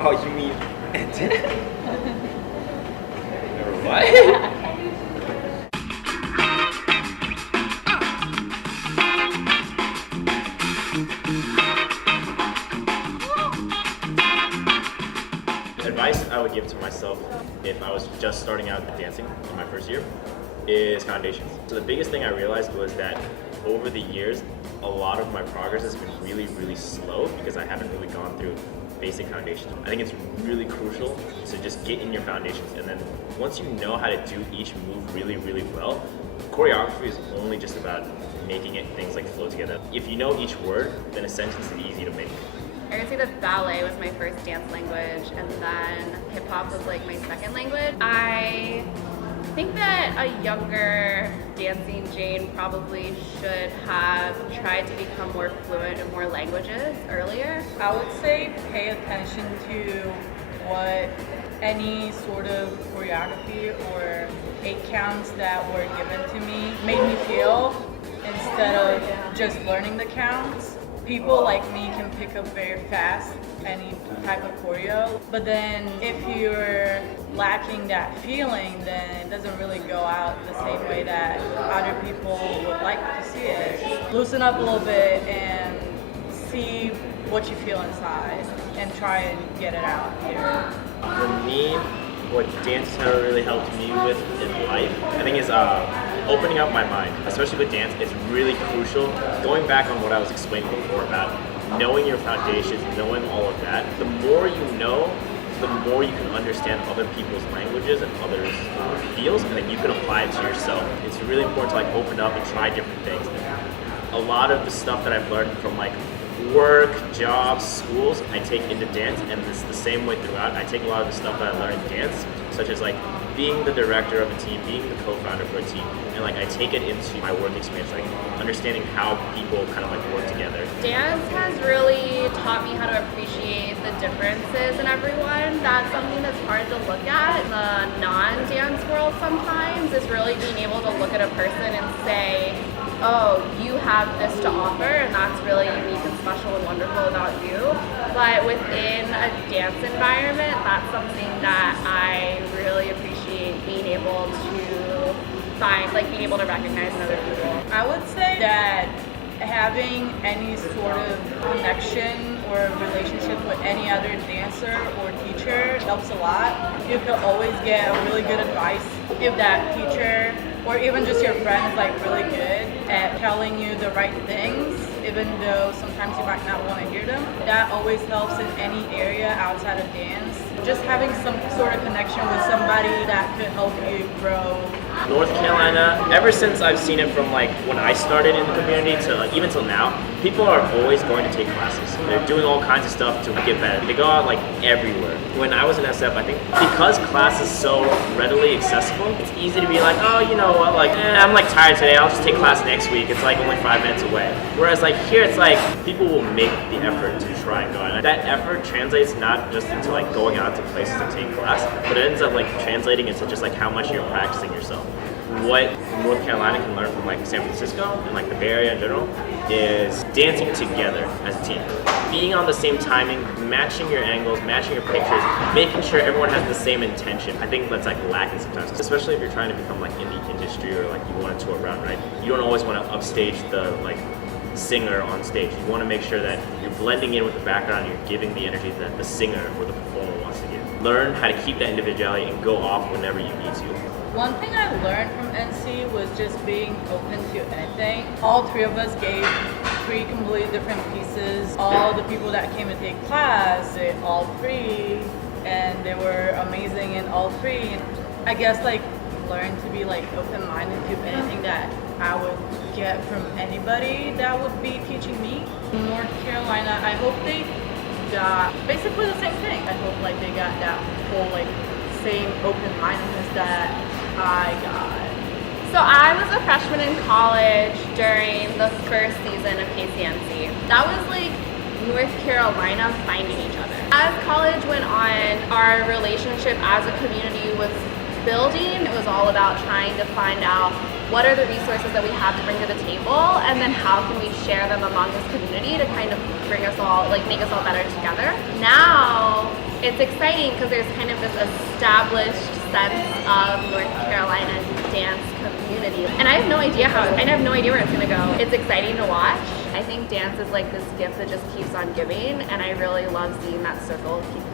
Oh, you mean or what? Advice I would give to myself if I was just starting out dancing in my first year is foundations. So the biggest thing I realized was that over the years, a lot of my progress has been really, really slow because I haven't really gone through basic foundations. I think it's really crucial to just get in your foundations, and then once you know how to do each move really, really well, choreography is only just about making things like flow together. If you know each word, then a sentence is easy to make. I would say that ballet was my first dance language, and then hip hop was like my second language. I think that a younger dancing Jane probably should have tried to become more fluent in more languages earlier. I would say pay attention to what any sort of choreography or 8 counts that were given to me made me feel instead of just learning the counts. People like me can pick up very fast any type of choreo, but then if you're lacking that feeling, then it doesn't really go out the same way that other people would like to see it. Loosen up a little bit and see what you feel inside and try and get it out here. For me, what dance has really helped me with in life, I think is opening up my mind. Especially with dance, it's really crucial. Going back on what I was explaining before about knowing your foundations, knowing all of that, the more you know, the more you can understand other people's languages and others' feels, and then you can apply it to yourself. It's really important to like open up and try different things. A lot of the stuff that I've learned from like work, jobs, schools, I take into dance, and it's the same way throughout. I take a lot of the stuff that I learned in dance, such as like being the director of a team, being the co-founder for a team, and like I take it into my work experience, like understanding how people kind of like work together. Dance has really taught me how to appreciate the differences in everyone. That's something that's hard to look at in the non-dance world sometimes, is really being able to look at a person and say, oh, you have this to offer, and that's really unique and special and wonderful about you. But within a dance environment, that's something that I really appreciate being able to find, like being able to recognize in other people. I would say that having any sort of connection or relationship with any other dancer or teacher helps a lot. You can always get really good advice if that teacher or even just your friend is like really good at telling you the right things, even though sometimes you might not want to hear them. That always helps in any area outside of dance. Just having some sort of connection with somebody that could help you grow. North Carolina, ever since I've seen it from like when I started in the community to like, even till now, people are always going to take classes. They're doing all kinds of stuff to get better. They go out like everywhere. When I was in SF, I think because class is so readily accessible, it's easy to be like, oh, you know what, like, I'm like tired today, I'll just take class next week. It's like only 5 minutes away. Whereas like here, it's like people will make the effort to try and go. And that effort translates not just into like going out to places to take class, but it ends up like translating into just like how much you're practicing yourself. What North Carolina can learn from like San Francisco and like the Bay Area in general is dancing together as a team. Being on the same timing, matching your angles, matching your pictures, making sure everyone has the same intention. I think that's like lacking sometimes, especially if you're trying to become like in the industry or like you want to tour around, right? You don't always want to upstage the like singer on stage. You want to make sure that you're blending in with the background, you're giving the energy that the singer or the performer wants to give. Learn how to keep that individuality and go off whenever you need to. One thing I learned from NC was just being open to anything. All 3 of us gave 3 completely different pieces. All the people that came to take class did all 3, and they were amazing in all 3. I guess like learn to be like open-minded to anything that I would get from anybody that would be teaching me. In North Carolina, I hope they got basically the same thing. I hope like they got that whole like same open-mindedness that I got. So I was a freshman in college during the first season of KCNC. That was like North Carolina finding each other. As college went on, our relationship as a community was building. It was all about trying to find out what are the resources that we have to bring to the table, and then how can we share them among this community to kind of bring us all, like make us all better together. Now it's exciting because there's kind of this established sense of North Carolina dance community. And I have no idea where it's gonna go. It's exciting to watch. I think dance is like this gift that just keeps on giving, and I really love seeing that circle keep